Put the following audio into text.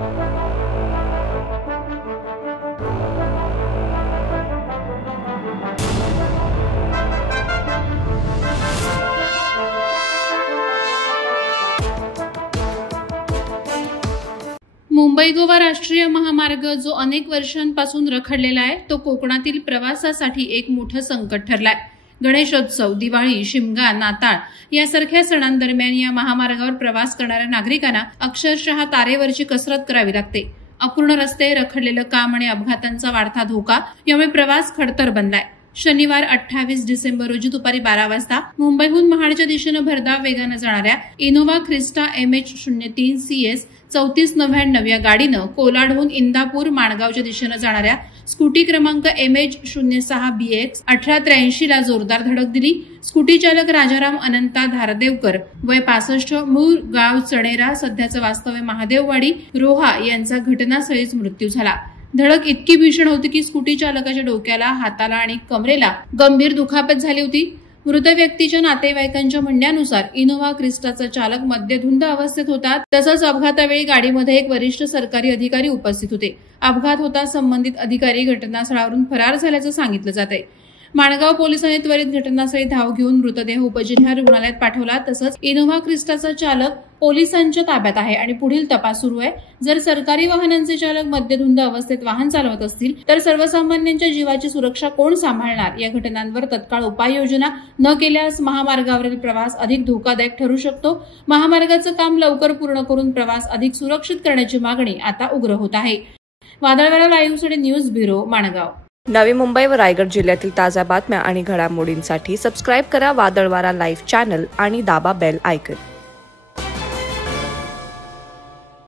मुंबई गोवा राष्ट्रीय महामार्ग जो अनेक वर्षांपासून रखडलेला आहे तो कोकणातील प्रवासासाठी एक मोठं संकट ठरलाय। गणेशोत्सव, दिवाळी, शिमगा, नाताळ यासारख्या सणांदरम्यान या महामार्गावर प्रवास करणाऱ्या नागरिकांना अक्षरशः तारेवरची कसरत करावी लागते। अपूर्ण रस्ते, रखडलेलं काम आणि अपघातांचा वाढता धोका यामुळे प्रवास खडतर बनलाय। शनिवार 28 डिसेंबर रोजी दुपारी 12 वाजता मुंबईहून महाडच्या दिशेनं भरधाव वेगानं जाणाऱ्या इनोव्हा क्रिस्टा MH03 CS 3499 या गाडीनं कोलाडहून इंदापूर माणगावच्या दिशेनं जाणाऱ्या स्कूटी क्रमांक MH06 BX 1883 ला जोरदार धडक दिली। स्कूटी चालक राजाराम अनंता धारदेवकर वय 65 मूळ गाव चणेरा सध्याचं वास्तव्य महादेववाडी रोहा यांचा घटनास्थळीच मृत्यू झाला। धडक इतकी भीषण होती की स्कूटी चालकाच्या डोक्याला, हाताला आणि कमरेला गंभीर दुखापत झाली होती। मृत व्यक्तीच्या नातेवाईकांच्या म्हणण्यानुसार इनोव्हा क्रिस्टाचा चालक मद्यधुंद अवस्थेत होता। तसंच अपघातावेळी गाडीमध्ये एक वरिष्ठ सरकारी अधिकारी उपस्थित होते। अपघात होता संबंधित अधिकारी घटनास्थळावरून फरार झाल्याचं सांगितलं जातंय। माणगाव पोलिसांनी त्वरित घटनास्थळी धाव घेऊन मृतदेह उपजिल्हा रुग्णालयात पाठवला। तसंच इनोव्हा क्रिस्टाचा चालक पोलिसांच्या ताब्यात आहे आणि पुढील तपास सुरू आहे। जर सरकारी वाहनांचे चालक मद्यधुंद अवस्थेत वाहन चालवत असतील तर सर्वसामान्यांच्या जीवाची सुरक्षा कोण सांभाळणार? या घटनांवर तत्काळ उपाययोजना न केल्यास महामार्गावरील प्रवास अधिक धोकादायक ठरू शकतो। महामार्गाचं काम लवकर पूर्ण करून प्रवास अधिक सुरक्षित करण्याची मागणी आता उग्र होत आहे। वादळवारा लाईव्हसाठी न्यूज ब्युरो, माणगाव। नवी मुंबई व रायगड जिल्ह्यातील ताज्या बातम्या आणि घडामोडींसाठी सबस्क्राईब करा वादळवारा लाईव्ह चॅनल आणि दाबा बेल आयकॉन।